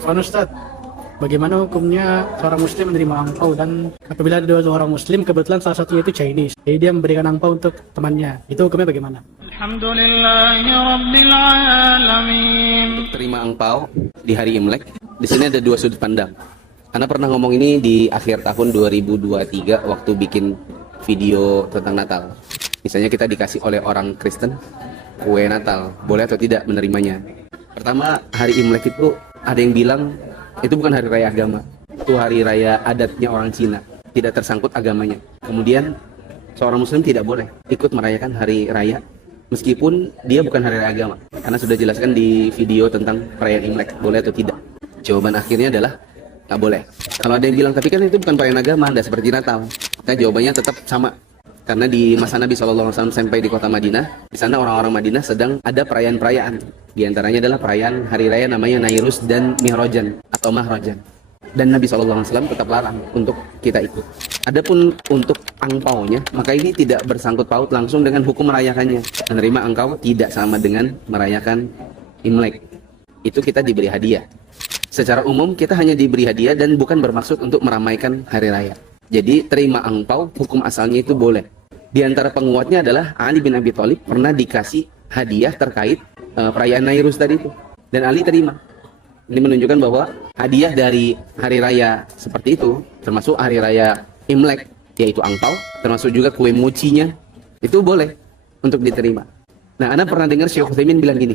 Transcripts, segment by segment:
Ustadz, bagaimana hukumnya seorang muslim menerima angpau dan apabila ada dua orang muslim, kebetulan salah satunya itu Chinese, jadi dia memberikan angpau untuk temannya, itu hukumnya bagaimana? Untuk terima angpau di hari Imlek, di sini ada dua sudut pandang. Ana pernah ngomong ini di akhir tahun 2023 waktu bikin video tentang Natal. Misalnya kita dikasih oleh orang Kristen kue Natal, boleh atau tidak menerimanya? Pertama, hari Imlek itu ada yang bilang itu bukan hari raya agama, itu hari raya adatnya orang Cina, tidak tersangkut agamanya. Kemudian seorang muslim tidak boleh ikut merayakan hari raya meskipun dia bukan hari raya agama, karena sudah jelaskan di video tentang perayaan Imlek, boleh atau tidak. Jawaban akhirnya adalah nggak boleh. Kalau ada yang bilang tapi kan itu bukan perayaan agama, tidak seperti Natal, maka jawabannya tetap sama. Karena di masa Nabi SAW sampai di kota Madinah, di sana orang-orang Madinah sedang ada perayaan-perayaan. Di antaranya adalah perayaan hari raya namanya Nairus dan Mihrajan atau Mahrajan. Dan Nabi SAW tetap larang untuk kita ikut. Adapun untuk angpaunya, maka ini tidak bersangkut paut langsung dengan hukum merayakannya. Menerima angpau tidak sama dengan merayakan Imlek. Itu kita diberi hadiah. Secara umum kita hanya diberi hadiah dan bukan bermaksud untuk meramaikan hari raya. Jadi terima angpau hukum asalnya itu boleh. Di antara penguatnya adalah Ali bin Abi Thalib pernah dikasih hadiah terkait perayaan Nairus tadi itu, dan Ali terima. Ini menunjukkan bahwa hadiah dari hari raya seperti itu, termasuk hari raya Imlek, yaitu angpau, termasuk juga kue mochinya, itu boleh untuk diterima. Nah, Anda pernah dengar Syekh Utsaimin bilang gini,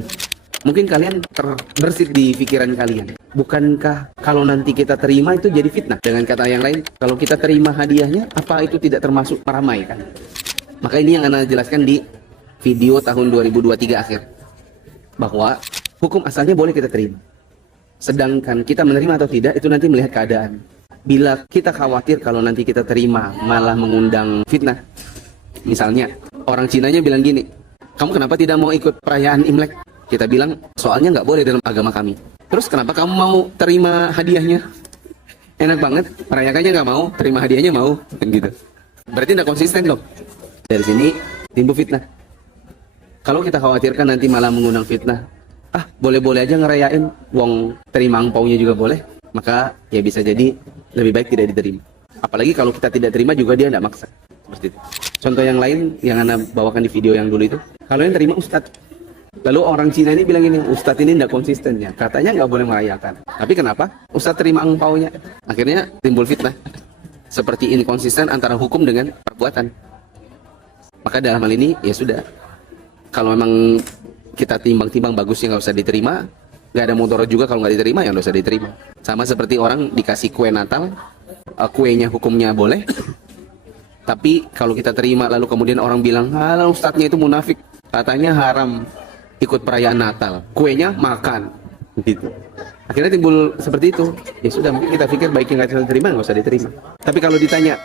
mungkin kalian terbersit di pikiran kalian, bukankah kalau nanti kita terima itu jadi fitnah? Dengan kata yang lain, kalau kita terima hadiahnya, apa itu tidak termasuk meramaikan? Maka ini yang Anda jelaskan di video tahun 2023 akhir, bahwa hukum asalnya boleh kita terima. Sedangkan kita menerima atau tidak, itu nanti melihat keadaan. Bila kita khawatir kalau nanti kita terima malah mengundang fitnah, misalnya orang Cinanya bilang gini, kamu kenapa tidak mau ikut perayaan Imlek? Kita bilang, soalnya nggak boleh dalam agama kami. Terus kenapa kamu mau terima hadiahnya? Enak banget, merayakannya nggak mau, terima hadiahnya mau, kan gitu. Berarti nggak konsisten dong. Dari sini timbul fitnah. Kalau kita khawatirkan nanti malah mengundang fitnah, boleh-boleh aja ngerayain, wong terima angpaunya juga boleh, maka ya bisa jadi lebih baik tidak diterima. Apalagi kalau kita tidak terima juga dia tidak maksa. Seperti itu. Contoh yang lain yang Anda bawakan di video yang dulu itu, kalau yang terima Ustadz, lalu orang Cina ini bilang ini, Ustadz ini tidak konsisten ya, katanya nggak boleh merayakan. Tapi kenapa Ustadz terima angpaunya? Akhirnya timbul fitnah. Seperti inkonsisten antara hukum dengan perbuatan. Maka dalam hal ini ya sudah, kalau memang kita timbang-timbang bagusnya nggak usah diterima, nggak ada mudarat juga kalau nggak diterima ya nggak usah diterima. Sama seperti orang dikasih kue Natal, kuenya hukumnya boleh, tapi kalau kita terima lalu kemudian orang bilang, halah ustadznya itu munafik, katanya haram ikut perayaan Natal, kuenya makan, gitu. Akhirnya timbul seperti itu. Ya sudah, mungkin kita pikir baiknya nggak usah diterima, nggak usah diterima. Tapi kalau ditanya,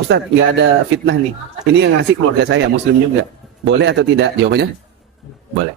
Ustadz nggak ada fitnah nih, ini yang ngasih keluarga saya, muslim juga, boleh atau tidak? Jawabannya boleh.